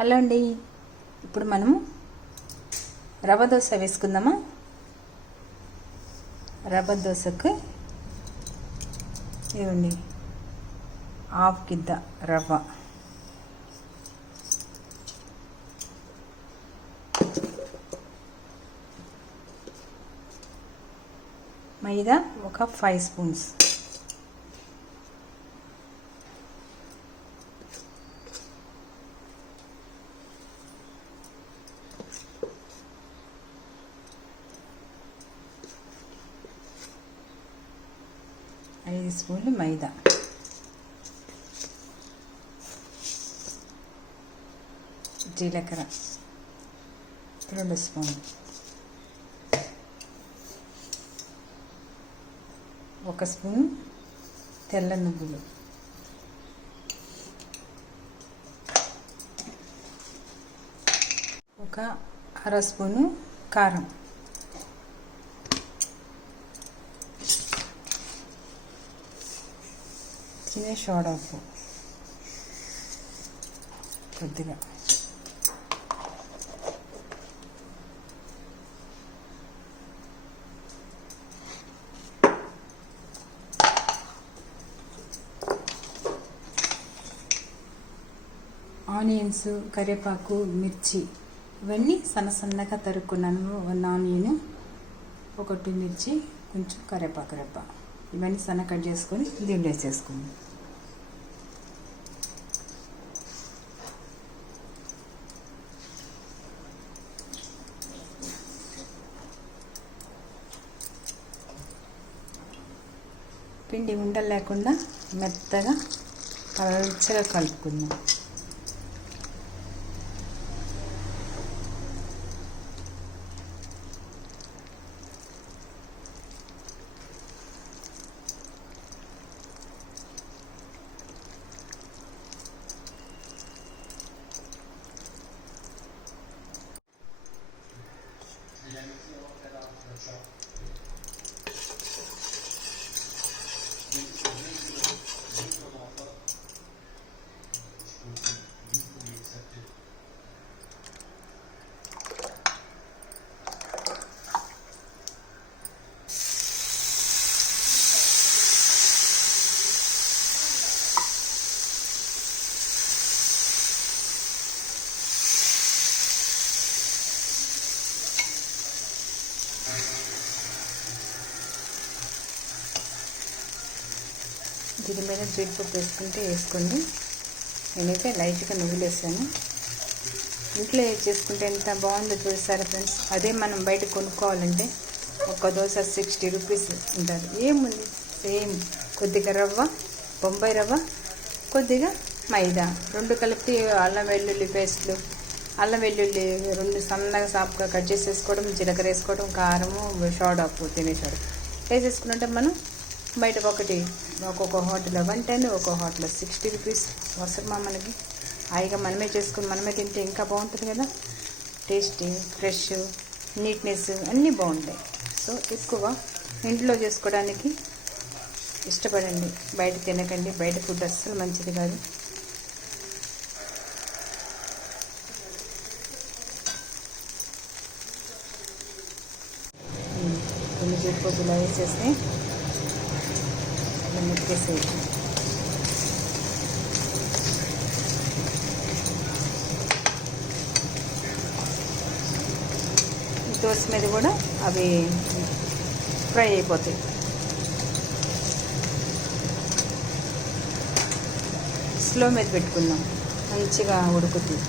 Hello అండి. ఇప్పుడు మనము రవ్వ దోశ వేసుకుందామా. రవ్వ దోశకు ఇవ్వండి హాఫ్ గిద్ద రవ్వ, మైదా ఒక 5 స్పూన్స్, ఐదు స్పూన్లు మైదా, జీలకర్ర 2 స్పూన్లు, ఒక స్పూన్ తెల్ల నువ్వులు, ఒక అర స్పూను కారం, తినే సోడా ఉప్పు కొద్దిగా, ఆనియన్స్, కరివేపాకు, మిర్చి ఇవన్నీ సన్నగా తరుక్కున్నాను. 1 ఆనియన్, ఒక 2 మిర్చి, కొంచెం కరివేపాకు రెప్ప, ఇవన్నీ సన్న కట్ చేసుకొని దీంట్లో వేసేసుకుందాం. పిండి ఉండలు లేకుండా మెత్తగా పల్చగా కలుపుకుందాం. దీని మీద జీడిపప్పు వేసుకుంటే వేసుకోండి. నేనైతే లైట్గా నువ్వులు వేసాను. ఇంట్లో చేసుకుంటే ఎంత బాగుందో చూసారా ఫ్రెండ్స్. అదే మనం బయట కొనుక్కోవాలంటే ఒక దోశ 60 రూపీస్ ఉంటుంది. ఏముంది, సేమ్ కొద్దిగా రవ్వ, బొంబాయి రవ్వ, కొద్దిగా మైదా, 2 కలిపి అల్లం వెల్లుల్లి పేస్ట్లు, అల్లం వెల్లుల్లి 2 సన్నగా సాఫ్గా కట్ చేసేసుకోవడం, జీలకర్ర వేసుకోవడం, కారము, సోడా ఉప్పు, తినే సోడా వేసేసుకుంటే మనం బయట ఒక్కొక్క హోటల్లో 110, ఒక్కొక్క హోటల్లో 60 రూపీస్. అవసరమా మనకి? హాయిగా మనమే చేసుకుని మనమే తింటే ఇంకా బాగుంటుంది కదా. టేస్టీ, ఫ్రెష్, నీట్నెస్ అన్నీ బాగుంటాయి. సో ఎక్కువ ఇంట్లో చేసుకోవడానికి ఇష్టపడండి, బయట తినకండి. బయట ఫుడ్ అస్సలు మంచిది కాదు. కొన్ని జీడిపప్పులు వేసేస్తే మెత్తేసేది. దోశ మీద కూడా అవి ఫ్రై అయిపోతాయి. స్లో మీద పెట్టుకుందాం, మంచిగా ఉడుకుతుంది.